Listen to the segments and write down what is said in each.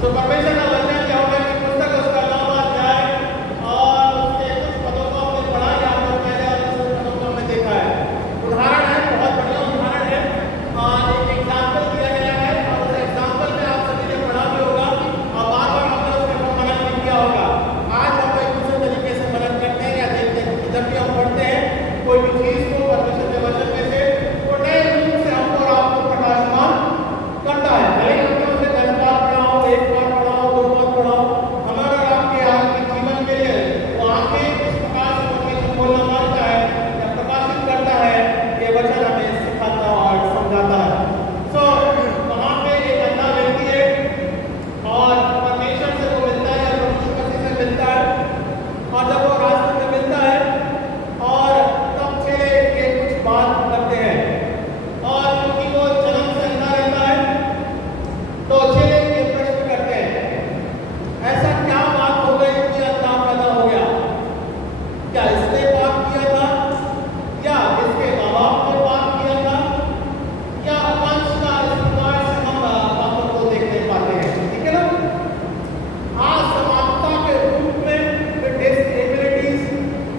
तो परमेश्वर का वचन क्या होगा कि पुस्तक उसका नाम अध्याय और उसके कुछ पदों को हमने पढ़ा या तो पहले और दूसरे पदों को हमने देखा है। उदाहरण है, बहुत बढ़िया उदाहरण है और एक एग्जाम्पल दिया गया है और उस एग्जाम्पल में आप सभी ने पढ़ा भी होगा और बार बार हमने उसके ऊपर मनन भी किया होगा। आज हम एक दूसरे तरीके से मनन करते हैं या देखते हैं कि जब भी हम पढ़ते हैं कोई भी चीज को परमेश्वर के वचन में से वो नए रूप से हमको और आपको प्रकाशमान करता है। भले ही हमने उसे 10 बार पढ़ा हो, 1 बार पढ़ा हो, 2 बार पढ़ा हो, हमारा और आपके आत्मिक जीवन के लिए वो आंखें इस प्रकार से परमेश्वर बोलना मानता है या प्रकाशित करता है कि वचन हमें सिखाता और समझाता है। सो वहाँ पे एक अंधा व्यक्ति है और परमेश्वर से वो मिलता है या प्रभु यीशु मसीह से मिलता है और जब वो रास्ते में मिलता है और तब चेले ये कुछ बात करते हैं और क्योंकि वो जन्म से अंधा रहता है तो चेले ये प्रश्न करते हैं, ऐसा क्या बात हो गई कि अंधा पैदा हो गया? क्या इसने पाप किया था या इसके माँ बाप ने पाप किया था या वंश का इस प्रकार से हम पापों को देख नहीं पाते हैं? ठीक है ना? असमानता के रूप में डिसेबिलिटीज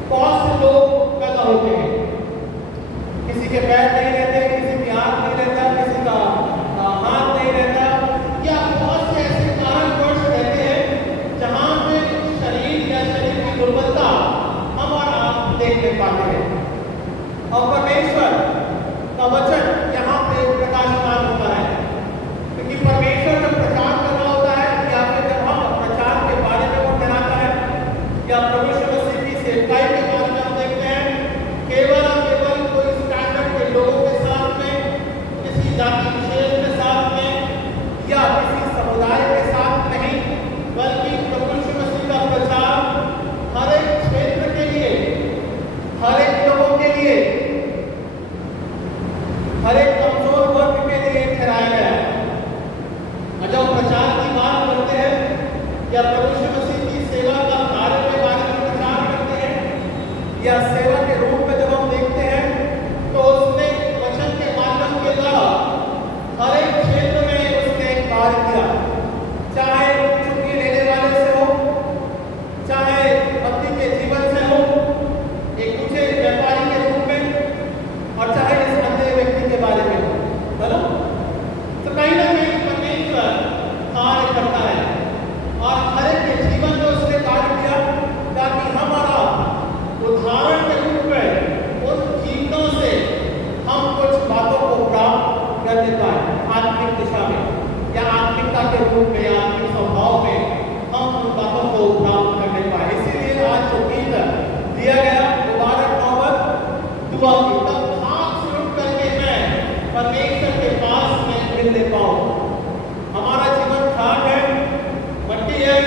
बहुत से लोग पैदा होते हैं। किसी के पैर नहीं रहते, किसी की आंख नहीं रहता, किसी का हाथ नहीं रहता या बहुत से ऐसे कारणवश रहते हैं जहाँ पे शरीर या शरीर की दुर्बलता हम और आप देख नहीं पाते हैं और परमेश्वर का वचन यहाँ पे प्रकाशमान होता है क्योंकि परमेश्वर जब प्रचार कर रहा होता है या फिर जब हम प्रचार के बारे में वो कराता है या प्रभु यीशु मसीह की सेवकाई के बारे में हम देखते हैं, केवल और केवल कोई स्टैंडर्ड के लोगों के साथ में, किसी जाति विशेष के साथ में या किसी समुदाय के साथ नहीं, बल्कि प्रभु यीशु मसीह का प्रचार हर एक क्षेत्र के लिए, हर एक लोगों के लिए, हर एक कमजोर वर्ग के लिए ठहराया गया है। और जब प्रचार की बात करते हैं या प्रभु यीशु मसीह की सेवा का कार्य के बारे में प्रचार करते हैं या सेवा के रूप में जब हम देखते हैं तो उसने वचन के माध्यम के द्वारा हर एक क्षेत्र में उसने कार्य किया, चाहे छुट्टी लेने वाले से हो, चाहे भक्ति के जीवन से हो, एक ऊंचे व्यापारी के रूप में और चाहे इस अंधे व्यक्ति के बारे में हो, है ना? तो कहीं ना कहीं परमेश्वर कार्य करता है और हर एक के जीवन में उसने कार्य किया ताकि हमारा उदाहरण के रूप में उन जीवनों से हम कुछ बातों को प्राप्त करने पाए आत्मिक दिशा में या आत्मिकता के रूप में या आत्मिक स्वभाव में हम उन बातों को प्राप्त करने पाए। इसीलिए आज जो गीत दिया गया मुबारक नौबत दुआ की, तब खाक से उठ करके मैं परमेश्वर के पास में मिलने पाऊँ। हमारा जीवन खाक है, मट्टी है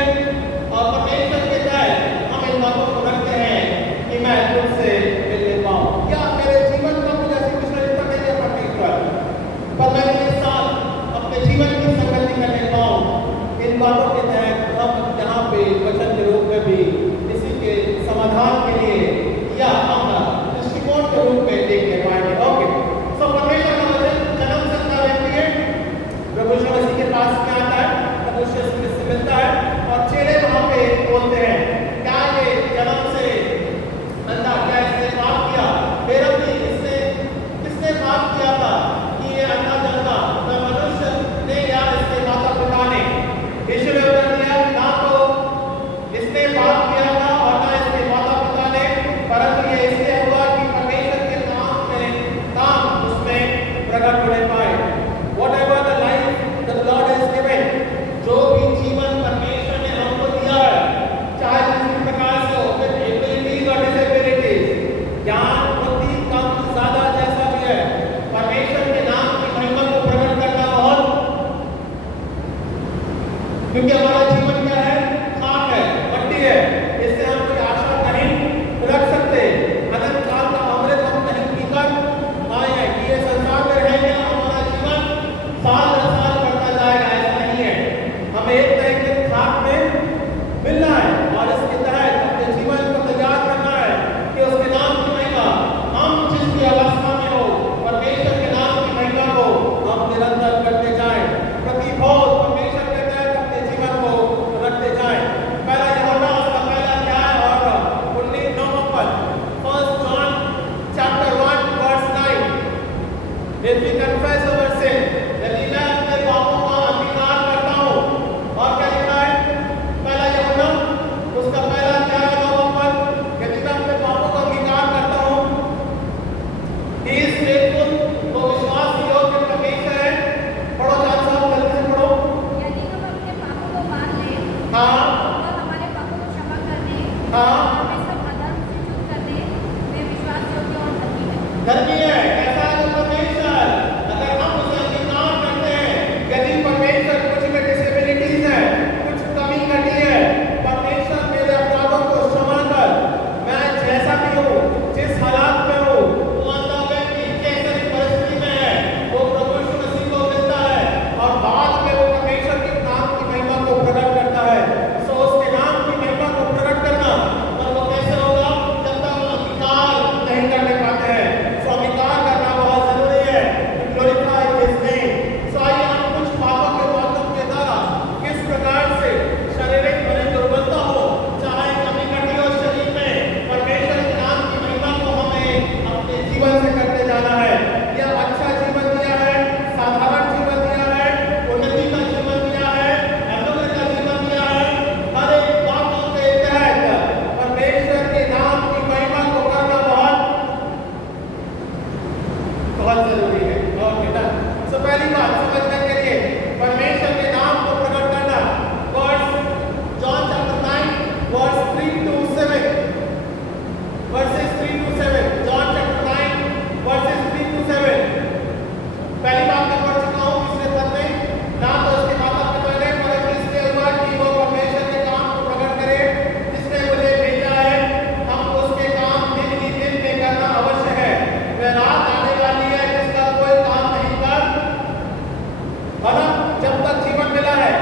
और परमेश्वर के तहत हम इन बातों को रखते हैं कि मैं तुझसे मिलने पाऊँ या मेरे जीवन का कुछ ऐसी विशेषता नहीं है परमेश्वर, पर मैं तेरे साथ अपने जीवन की संगति करने पाऊँ। इन बातों के तहत हम यहाँ पे वचन के रूप में भी इसी के समाधान के लिए या हम दृष्टिकोण के रूप में देखने पाएंगे। ओके, सो परमेश्वर का वचन जन्म से अंधा व्यक्ति है, प्रभु यीशु मसीह के पास में आता है, प्रभु यीशु मसीह से मिलता है और चेले वहाँ पे बोलते हैं, क्या ये जन्म से अंधा, क्या इसने पाप किया? फिर भी इसने किसने पाप किया था कि ये अंधा जन्मा? न मनुष्य ने या इसके माता पिता ने? यीशु ने उत्तर दिया, ना तो इसने पाप किया था और ना इसके माता पिता ने, परंतु ये इसलिए हुआ कि परमेश्वर के नाम उसमें प्रकट होने पाए। Whatever the life the Lord has given, जो भी जीवन परमेश्वर ने हमको दिया है, चाहे किसी प्रकार से हो, फिर एबिलिटीज और डिसेबिलिटीज, ज्ञान बुद्धि कम ज्यादा जैसा भी है, परमेश्वर के नाम की महिमा को प्रकट करना बहुत, क्योंकि हमारा जीवन क्या है? खाक है, मट्टी है, इससे हम कोई आशा नहीं रख सकते। अनंत काल का अमृत हम कहीं पीकर आए हैं कि ये संसार में रहेंगे, हमारा जीवन साल दर साल बढ़ता जाएगा, ऐसा नहीं है। हमें एक न एक दिन खाक में मिलना है और इसके तहत अपने जीवन को तैयार करना है कि उसके नाम की महिमा, हम जिसकी अवस्था में हो, परमेश्वर के नाम की महिमा को हम निरंतर करते जाएं। प्रतिभोग परमेश्वर के तहत अपने जीवन हाँ और हमारे पापों को क्षमा करने हाँ और हमें सब अधर्म से शुद्ध करने में विश्वास योग्य और धर्मी है। धर्मी है। कैसा है वो परमेश्वर? अगर हम उसे अंगीकार करते हैं, यदि परमेश्वर कुछ में डिसेबिलिटीज है, कुछ कमी घटी है, परमेश्वर मेरे अपराधों को क्षमा कर, मैं जैसा भी हूँ, जिस हालात में हूँ, वो अंधा व्यक्ति कैसे परिस्थिति में है, वो प्रभु यीशु मसीह को मिलता है और बाद में वो परमेश्वर के नाम की महिमा को प्रकट करता है। सो उसके नाम की महिमा को प्रकट करना, और वो कैसे होगा? जब तक वो अंगीकार नहीं करने पाते हैं। सो अंगीकार करना बहुत जरूरी है to glorify his name। सो आइए हम कुछ बातों के माध्यम के द्वारा किस प्रकार से शारीरिक भले दुर्बलता हो, चाहे कमी घटी हो शरीर में, परमेश्वर के नाम की महिमा को हमें अपने जीवन से करते जाना है। यह अच्छा जीवन दिया है, साधारण जीवन दिया है, उन्नति का जीवन दिया है, अनुग्रह का जीवन दिया है। हर एक बातों के तहत परमेश्वर के नाम की महिमा को करना बहुत जरूरी है। और बेटा, सो पहली बात समझने के लिए परमेश्वर के नाम को प्रकट करना, verse John chapter 9 verse 3 to 7, verses 3 to 7, John chapter 9 verses 3 to 7। पहली बात मैं पढ़ चुका हूँ तीसरे पद में, ना तो उसके माता पिता ने परंतु इसलिए हुआ कि वो परमेश्वर के काम को प्रकट करे जिसने मुझे भेजा है। हम उसके काम दिन ही दिन में करना अवश्य है। वह रात आने वाली है जिसका कोई काम नहीं कर, है ना? जब तक जीवन मिला है,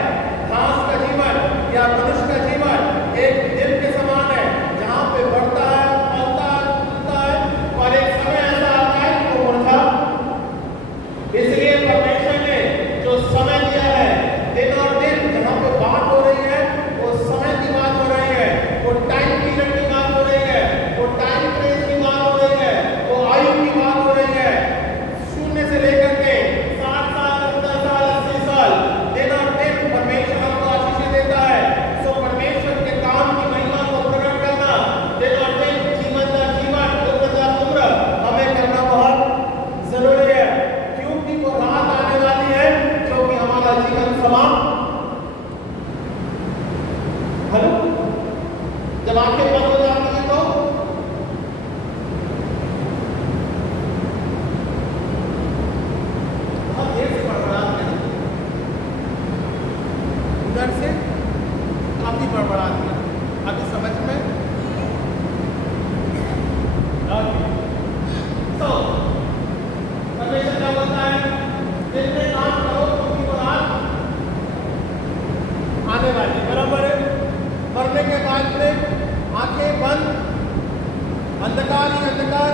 घास का जीवन या मनुष्य का जीवन एक दिन के समान है, जहाँ पे बढ़ता है, फलता है, फूलता है, और एक समय ऐसा आता है कि वो मुरझा। इसलिए परमेश्वर ने जो समय दिया है, दिन और दिन जहाँ पे बात हो रही है, वो समय की बात हो रही है, वो टाइम पीरियड की बात हो रही है, वो टाइम फ्रेम की बात हो रही है, वो आयु की बात हो रही है। शून्य से लेकर के 60 साल, 70 साल, 80 साल, दिन और दिन परमेश्वर हमको आशीष देता है। सो परमेश्वर के काम की महिमा को प्रकट करना, दिन और दिन, जीवन दर जीवन, उम्र दर उम्र हमें करना बहुत जरूरी है, क्योंकि वो रात आने वाली है जो कि हमारा जीवन समाप्त। हेलो, जब आंखें बंद हो जाती हैं तो बहुत देर से बड़बड़ाते हैं, उधर से काफी बड़बड़ाते हैं। अभी समझ में? तो परमेश्वर क्या बोलता है? दिन में काम करो क्योंकि वो रात आने वाली है। बराबर है? मरने के बाद में आंखें बंद, अंधकार ही अंधकार।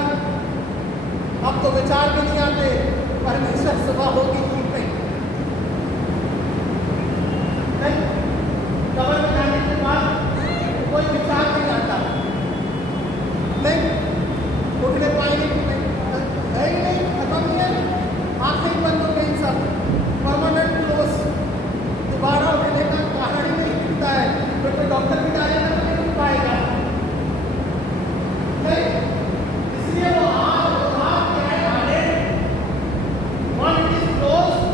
अब तो विचार भी नहीं आते परमेश्वर सुबह होगी कि नहीं। कब्र में जाने के बाद कोई विचार नहीं आता, नहीं उठने पाएंगे कि नहीं, है ही नहीं, खत्म ही है, आंखें ही बंद हो गई सब, परमानेंट क्लोज। दोबारा उठने का कारण ही नहीं दिखता है, तो कोई डॉक्टर भी डालेगा तो नहीं उठ पाएगा। नहीं, इसलिए वो आज वो रात क्या है आने, one it is close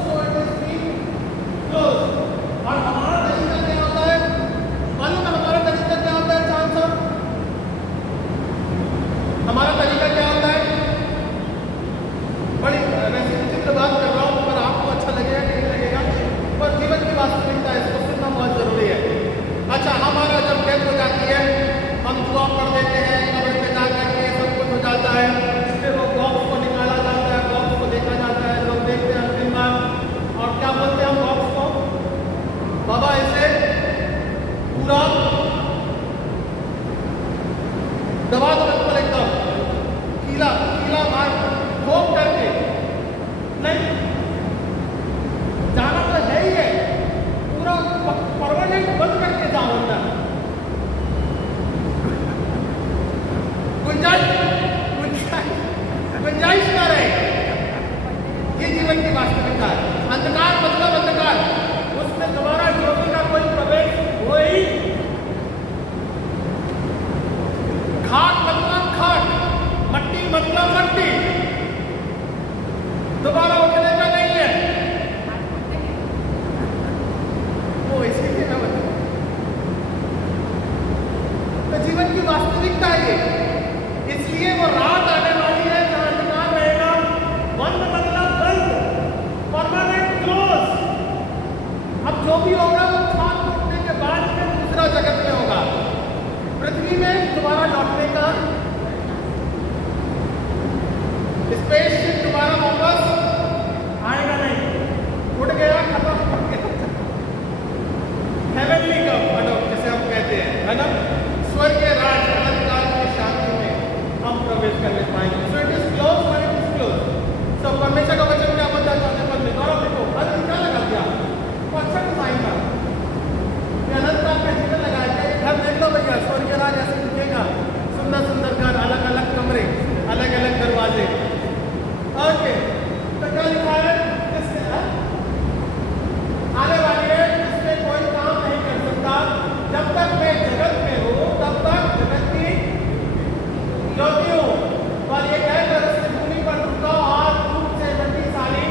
झूठ है ये। इसलिए वो रात आने वाली है जहां अंधकार रहेगा। बंद मतलब बंद, परमानेंट क्लोज। अब जो भी होगा वो खाक टूटने के बाद में दूसरा जगत में होगा। पृथ्वी में दोबारा लौटने का स्पेसशिप दोबारा वापस आएगा नहीं, उड़ गया, खत्म हो गया। हेवनली कब अडोप्ट जैसे हम कहते हैं, है ना, स्वर्ग के राज अनंत काल की शांति में हम प्रवेश करने पाएंगे। So it is close when it is close. So परमेश्वर का वचन क्या बताता है पद में, गौरव देखो, अरे क्या लगा दिया, अच्छा साइन था ये अनंत काल का जीवन लगाया गया। घर देख लो भैया, स्वर्ग के राज ऐसे दिखेगा, सुंदर सुंदर घर, अलग अलग कमरे, अलग अलग दरवाजे। ओके, तो क्या लिखा है इसमें, आने वाली है, इसमें कोई काम नहीं कर सकता जब तक मैं जगत में हूँ, तब तक जगत की ज्योति हूँ। और ये कहकर उसने भूमि पर रुका और धूप से मिट्टी सानी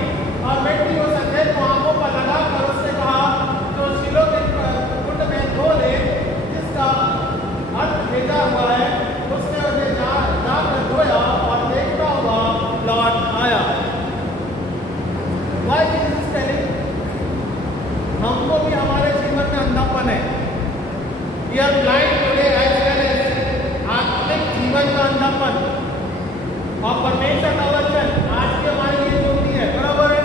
और मिट्टी को सफेद आंखों पर लगा कर उसने कहा, जो शिलो के कुंड में धो ले, जिसका अर्थ भेजा हुआ है, उसने उन्हें जाकर धोया और देखता हुआ लौट आया। Why Jesus is telling? हमको भी हमारे जीवन में अंधापन है। We are blind today as well as आत्मिक जीवन का अंधापन। और परमेश्वर का वचन आज की हमारे लिए ज्योति है, बराबर है।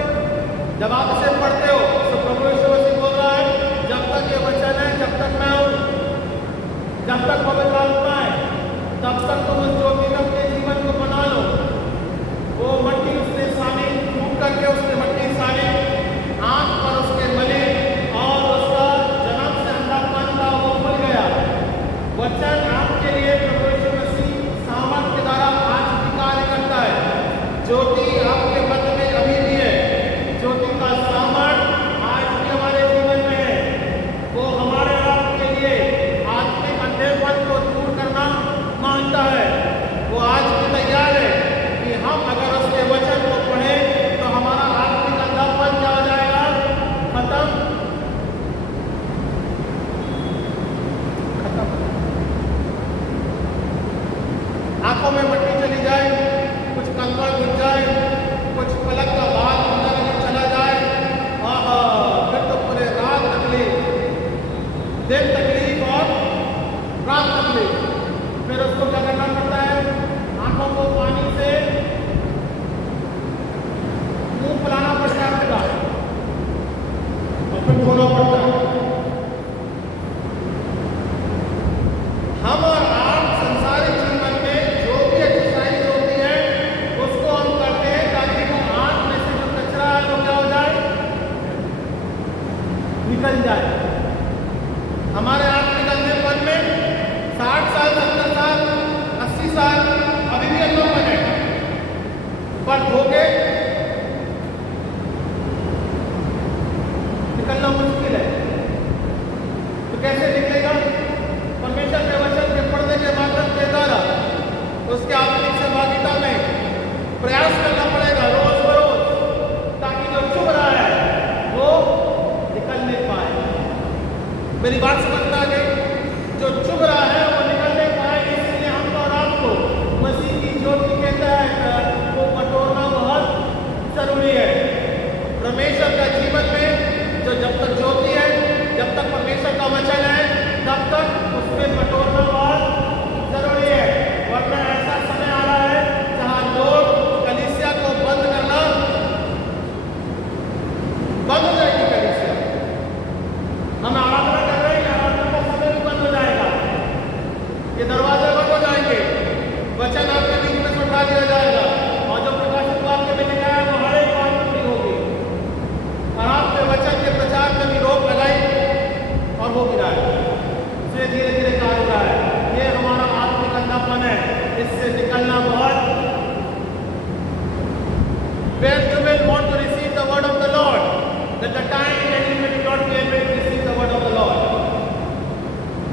जब आप इसे पढ़ते हो तो प्रभु यीशु मसीह बोल रहा है, जब तक ये वचन है, जब तक मैं हूँ, जब तक पवित्र आत्मा है, तब तक तुम उस ज्योति में अपने जीवन को बना लो। वो मट्टी उसने सानी, धूप करके उसने मट्टी सानी, आंख पर उसके मले और उसका जन्म से अंधापन था वो खुल गया। वचन आपके लिए प्रभु यीशु मसीह सामर्थ के द्वारा आज भी कार्य करता है। ज्योति आपके मन में अभी भी है, ज्योति का सामर्थ आज भी हमारे जीवन में है। वो हमारे आपके लिए आत्मिक अंधेरपन को दूर करना मांगता है। वो आज भी तैयार है कि हम अगर उसके वचन को पढ़ें तो हमारा आत्मिक अंधापन क्या हो जाएगा, खत्म। आंखों में मट्टी चली जाए, कुछ कंकड़ घुस जाए, कुछ पलक का बाल अंदर अगर चला जाए, आहा, फिर तो पूरे रात तकलीफ, दिन तकलीफ और रात तकलीफ। फिर उसको क्या करना पड़ता है, आंखों को पानी से मुंह फुलाना पड़ता है और फिर धोना पड़ता है। हम और आप संसारिक जीवन में जो भी एक्सरसाइज होती है उसको हम करते हैं ताकि वो आंख में से जो कचरा है वो क्या हो जाए, निकल जाए। हमारे आत्मिक अंधेरपन में 60 साल, 70 साल, 80 साल अभी भी अंधेरपन है, पर धोके निकलना मुश्किल है। तो कैसे निकलेगा? परमेश्वर के वचन के पढ़ने के माध्यम के द्वारा उसके आत्मिक सहभागिता में प्रयास करना पड़ेगा रोज बरोज, ताकि जो चुभ रहा है वो निकल नहीं पाए। मेरी बात समझना है, जो चुभ रहा है वो निकल नहीं पाए। इसलिए हम और आपको मसीह की ज्योति के तहत वो बटोरना बहुत जरूरी है। परमेश्वर का जीवन में जो जब तक ज्योति है, जब तक परमेश्वर का वचन है, तब तक उसमें बटोरना बहुत जरूरी है। वरना ऐसा समय आ रहा है जहां लोग कलीसिया को बंद करना, बंद हो जाएगी कलीसिया। हम आराधना कर रहे हैं, आराधना का समय भी बंद हो जाएगा, ये दरवाजे बंद हो जाएंगे, वचन आपके बीच में से उठा दिया जाएगा और जो प्रकाशित वाक्य में लिखा है वो हर एक बात पूरी होगी। और आपके वचन के प्रचार में भी रोक लगाई और हो भी रहा है, इससे धीरे धीरे कार्य हो रहा है। ये हमारा आत्मिक अंधापन है, इससे निकलना बहुत। Where you will want to receive the word of the Lord, that the time when you will not be able to receive the word of the Lord.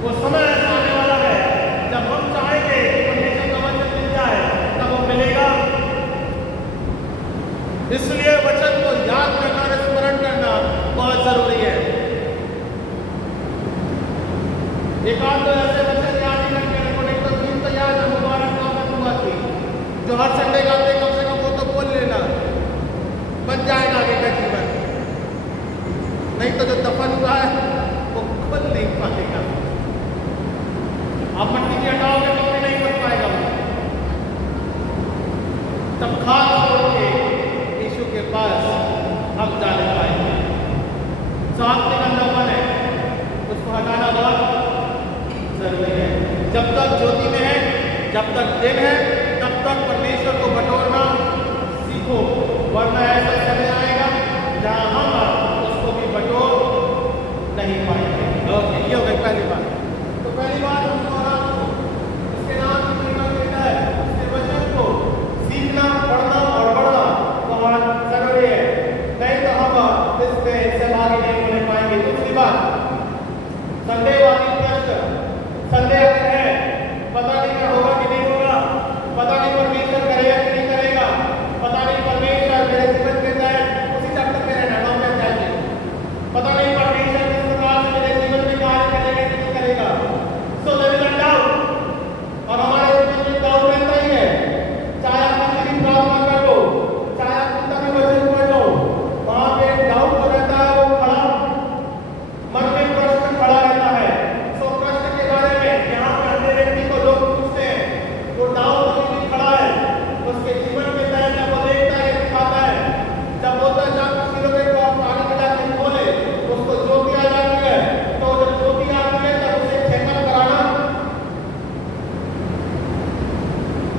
वो समय ऐसा आने वाला है जब हम चाहेंगे परमेश्वर का वचन मिल जाए, तब वो मिलेगा। इसलिए वचन को याद करना, स्मरण करना बहुत जरूरी है। एक आध तो ऐसे वचन याद नहीं करके रखो, नहीं तो दिन तो याद जो हर संडे गाते हैं, कम से कम वो तो बोल लेना, बन जाएगा आगे का जीवन। नहीं तो जो दफन हुआ है वो खुद नहीं पाएगा। आप मट्टी की हटाओगे तो भी नहीं बन पाएगा वो। तब खास तौर पे यीशु के पास हम जाने पाएंगे। सात्विक अंधापन है, उसको हटाना बहुत जरूरी है। जब तक ज्योति में है, जब तक दिन है, तब तक परमेश्वर को बटोरना सीखो, वरना ऐसा समय आएगा जहां हम उसको भी बटोर नहीं पाएंगे। ओके, ये हो गई पहली बात। तो पहली बात हम इसके नाम की महिमा देता है, इसके वचन को सीखना, पढ़ना और बढ़ना बहुत जरूरी है, नहीं तो हम इसमें सहभागी नहीं होने पाएंगे। दूसरी बात, संदेहवादी प्रश्न, संदेह अगर है, पता नहीं क्या होगा कि नहीं होगा, पता नहीं परमेश्वर करेगा कि नहीं करेगा, पता नहीं परमेश्वर मेरे जीवन के तहत उसी चक्कर में रहना नौ में चाहिए, पता नहीं परमेश्वर किस प्रकार से मेरे जीवन में कार्य करेगा कि नहीं करेगा। So there is a doubt, और हमारे जीवन में डाउट रहता ही है। चाहे आप कितनी भी प्रार्थना कर लो, चाहे आप कितना भी वचन पढ़ लो, वहां पे डाउट तो रहता है, वो खड़ा मन में प्रश्न खड़ा रहता है। सो प्रश्न के बारे में यहाँ पर हर व्यक्ति को लोग पूछते हैं, वो डाउट अभी भी खड़ा है, उसके जीवन के तहत जब वो देखता है, दिखाता है, जब बोलता है जब किसी लोग को आगे मिला के बोले, उसको ज्योति आ जाती है, तो जब ज्योति आती है तब उसे चेकअप कराना,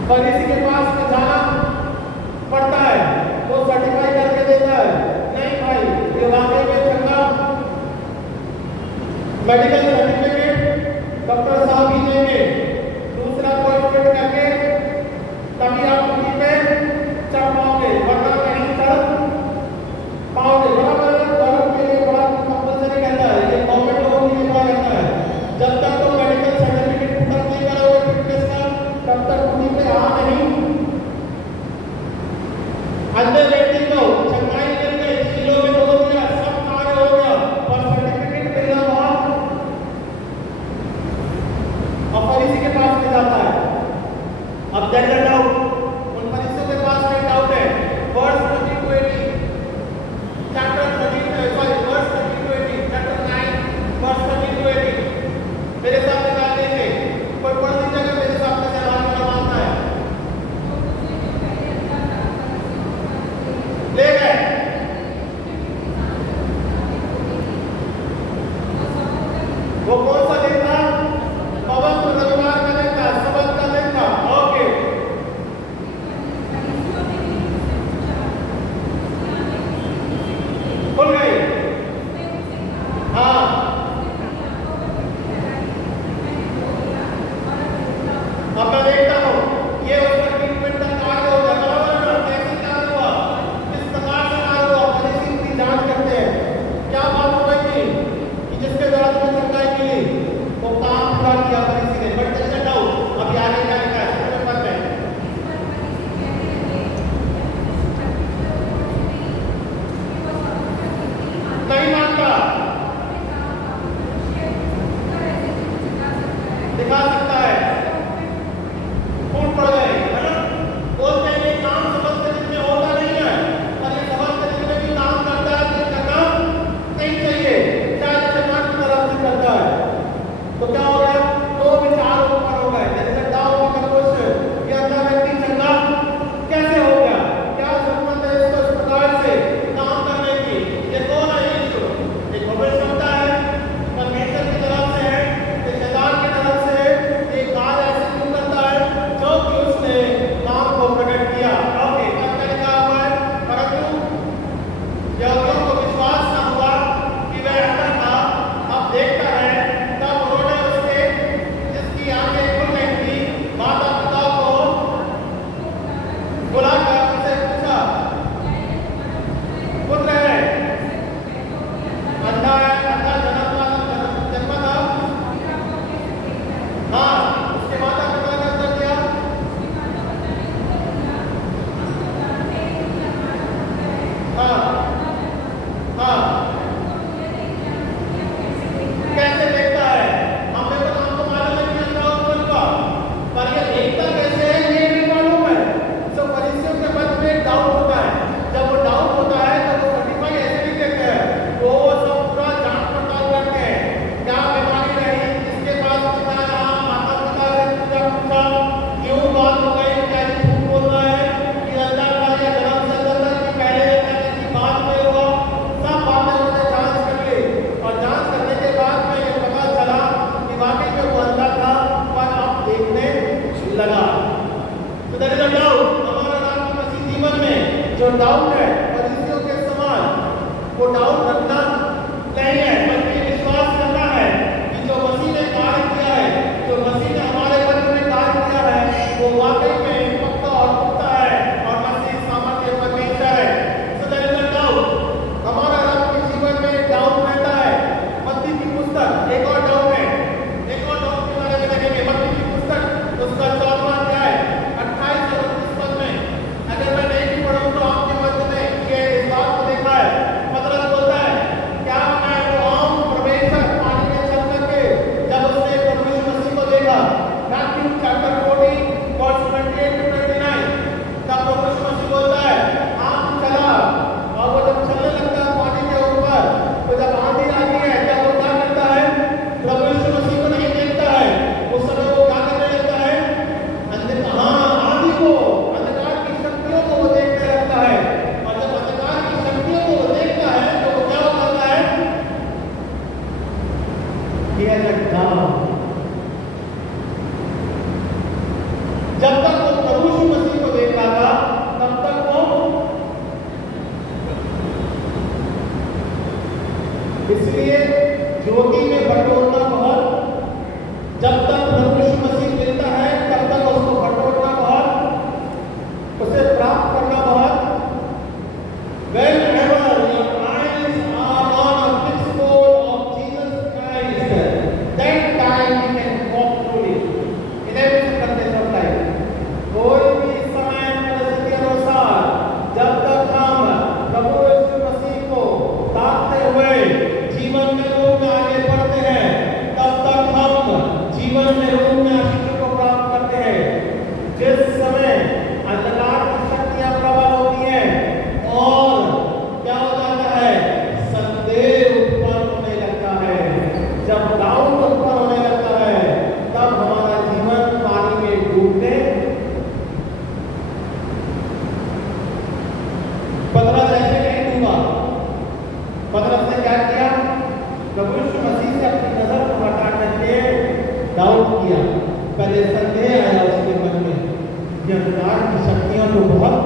फरीसी के पास में जाना पड़ता है, वो सर्टिफाई करके देता है, नहीं भाई ये वाकई में चंगा मेडिकल सर्टिफिकेट डॉक्टर साहब ही देंगे, दूसरा कोई फिट करके तभी आप उनकी पे चढ़ पाओगे, वरना नहीं चढ़ पाओगे। बराबर है, गवर्नमेंट के लिए बड़ा कंपल्सरी कहता है, ये गवर्नमेंट लोगों के लिए बड़ा कहता है, जब तक तो मेडिकल सर्टिफिकेट पूरा नहीं करोगे फिटनेस का, तब तक उन्हीं पे आ नहीं। अंदर व्यक्ति को चंगाई मिल गई, शीलों में हो गया, सब कार्य हो गया, और सर्टिफिकेट मिलना बहुत, और फरीसी के पास में जाता है। अब देयर इज अ डाउट, उन फरीसियों के पास में डाउट है। Verse 30 to 80, chapter 30, sorry verse 30 to 80, chapter 9 verse 30 to 80 मेरे साथ में डाल दीजिए, कोई पढ़ दीजिएगा, मेरे साथ में सहभागी होना मांगता है। ले गए, वो कौन सा दिन था? पवित्र रविवार का दिन था, सबत का दिन था। ओके, खुल गई। हाँ, अब मैं देखता हूँ ये उसका ट्रीटमेंट का कार्य होगा, बराबर ना? कैसे कार्य हुआ, किस प्रकार से कार्य हुआ, फरीसी की जांच करते हैं। क्या बात हो गई थी कि जिसके द्वारा तुम्हें चंगाई मिली? He has a doubt. जब तक वो प्रभु यीशु मसीह को देख रहा था तब तक वो इसलिए ज्योति में बटोरना बहुत, जब तक प्रभु यीशु मसीह मिलता है तब तक उसको बटोरना बहुत, उसे प्राप्त करना बहुत। Whenever your eyes are on a fixed goal of Jesus Christ, that time you can walk through it in every circumstance of life. कोई भी समय परिस्थिति अनुसार जब तक हम प्रभु यीशु मसीह को ताकते हुए जीवन में रूप में आगे बढ़ते हैं, तब तक हम जीवन में रूप में आशीष को प्राप्त करते हैं। जिस समय अंधकार की शक्तियां प्रबल होती हैं और क्या हो जाता है, संदेह उत्पन्न होने लगता है, जब डाउट उत्पन्न होने लगता है, तब हमारा जीवन पानी में डूबने। 15 ऐसे नहीं डूबा। 15 ने क्या किया, प्रभु यीशु मसीह से अपनी नजर को हटा करके डाउट किया। पहले संदेह आया उसके मन में, ये अंधकार की शक्तियां तो बहुत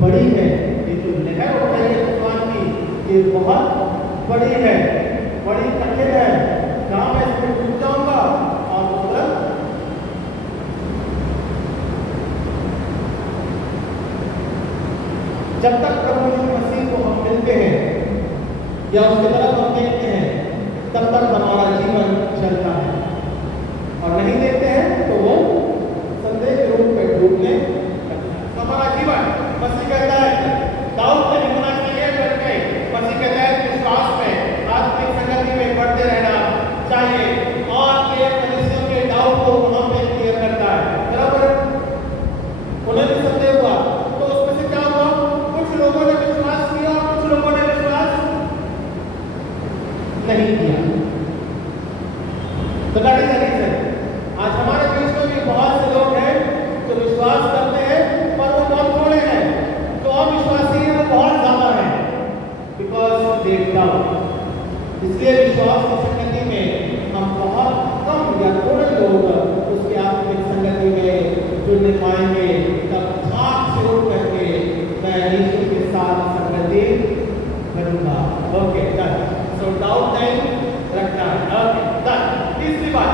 बड़ी है, ये जो लहर उठ रही है तूफान की, ये बहुत बड़ी है, बड़ी कठिन है, जहां मैं इसमें डूब जाऊंगा। और उधर जब तक प्रभु यीशु मसीह को हम मिलते हैं या उसकी तरफ हम देखते हैं, तब तक हमारा जीवन चलता है, और नहीं देखते हैं तो वो संदेह के रूप में डूबने लगता है। हमारा जीवन, मसीह कहता है डाउट में नहीं होना चाहिए, बल्कि मसीह कहता है विश्वास में, आत्मिक संगति में बढ़ते रहना चाहिए। और ये फरीसियों के डाउट को वहां पे क्लियर करता है। बराबर, उन्हें भी संदेह हुआ, तो उसमें से क्या हुआ, कुछ लोगों ने विश्वास किया और कुछ लोगों ने विश्वास नहीं किया। तो दैट इज द रीजन। आज हमारे बीच में भी बहुत से लोग हैं जो विश्वास करते हैं, पर वो बहुत थोड़े हैं। जो अविश्वासी हैं वो बहुत ज्यादा हैं, बिकॉज दे डाउट। इसलिए विश्वास की संगति में हम बहुत कम या थोड़े लोग उसकी आत्मिक संगति में जुड़ने पाएंगे। तब आँख से उठ करके मैं यीशु के साथ संगति करूंगा। Okay, done. सो डाउट नहीं रखना है। Okay, done. तीसरी बात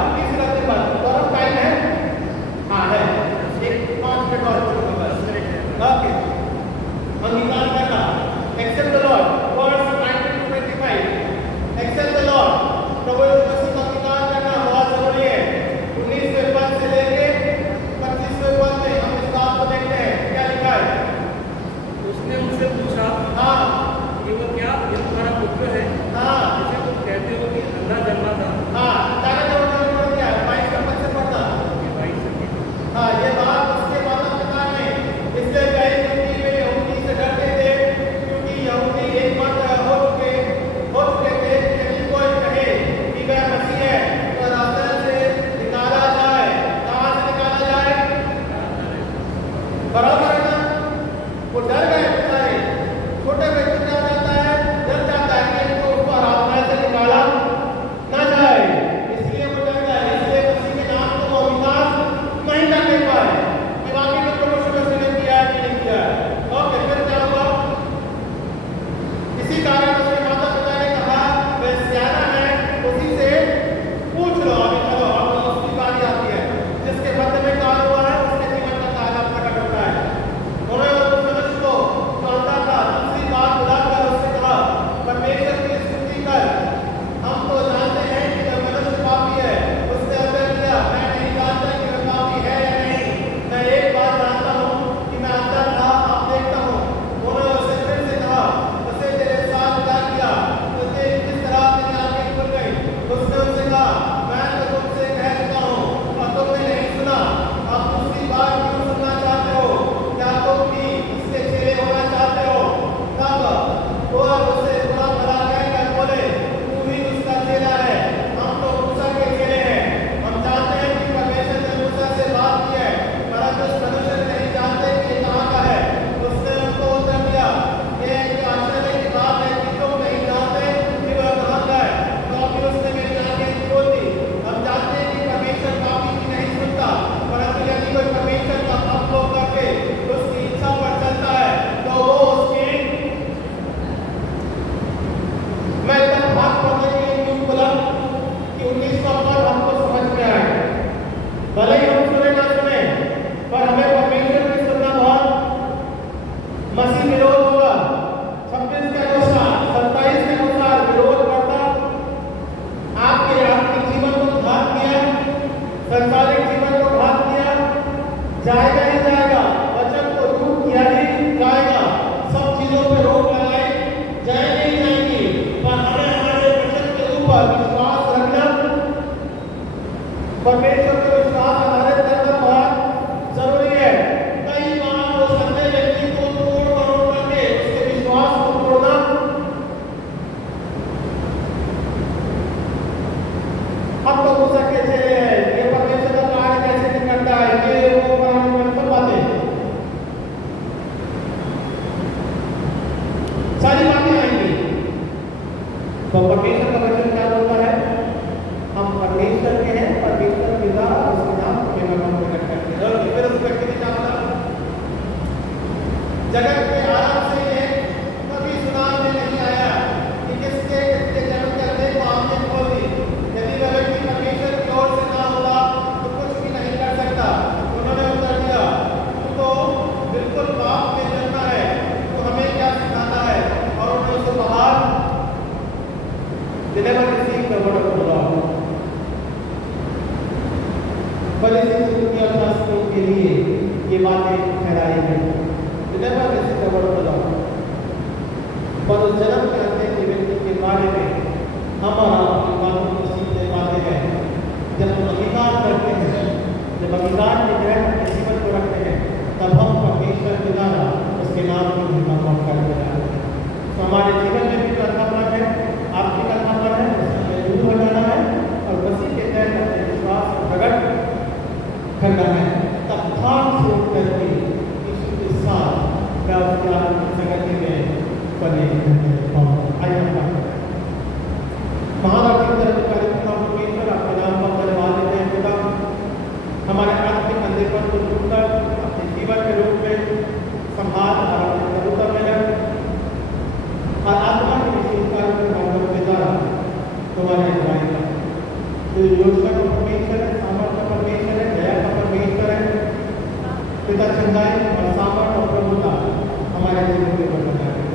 परमेश्वर पर विश्वास आधारित करना बहुत जरूरी है। कई बार उस अन्य व्यक्ति को तोड़ मरोड़ करके उसके विश्वास को तोड़ना हम तो गुस्सा कैसे है, ये परमेश्वर का कार्य कैसे नहीं करता है, ये वो पुरानी सब बातें सारी बातें आएंगी। तो परमेश्वर का वचन क्या बोलता है, हम परमेश्वर के हैं, परमेश्वर पिता उसके नाम के नाम प्रकट करते हैं। और फिर उस व्यक्ति ने क्या बोला, जगत में आराम से है, कभी सुनाम में नहीं आया कि किसके किसके जन्म करने को आंखें खोल दी। यदि वह व्यक्ति परमेश्वर की ओर से ना होगा तो कुछ भी नहीं कर सकता। उन्होंने उत्तर दिया, तू तो बिल्कुल पाप में जन्मा है, तो हमें क्या सिखाता है। और उन्होंने उसको बाहर They never received the word of the Lord. पर इस दुनिया शास्त्रों के लिए ये बातें ठहराई गई। They never received the word of the Lord. पर उस जन्म के अंत के व्यक्ति के बारे में हम और आप इन बातों को सीखने पाते हैं। जब हम अंगीकार करते हैं, जब अंगीकार के ग्रहण अपने जीवन को रखते हैं, तब हम परमेश्वर के द्वारा उसके नाम की महिमा करते हैं। तो हमारे जीवन में भी कथापन है, आपकी कथापन है, उसमें दूर हो जाना है और मसीह के तहत अपने विश्वास को प्रकट करना है। तब ध्यान से उठ करके यीशु के साथ मैं उसके आत्मिक संगति में बने आइए महान आर्थिक कार्यक्रम परमेश्वर आपके नाम पर धन्यवाद देते हैं पिता। हमारे आत्मिक अंधेपन को दूर कर अपने जीवन के रूप में संभाल और अपने कबूतर में रख और आत्मा के विशेष कार्यक्रम के द्वारा तुम्हारे अगुवाई कर। तो योजना का परमेश्वर है, सामर्थ का परमेश्वर है, दया का परमेश्वर है पिता। चंगाई और सामर्थ और प्रभुता हमारे जीवन के ऊपर बनाए।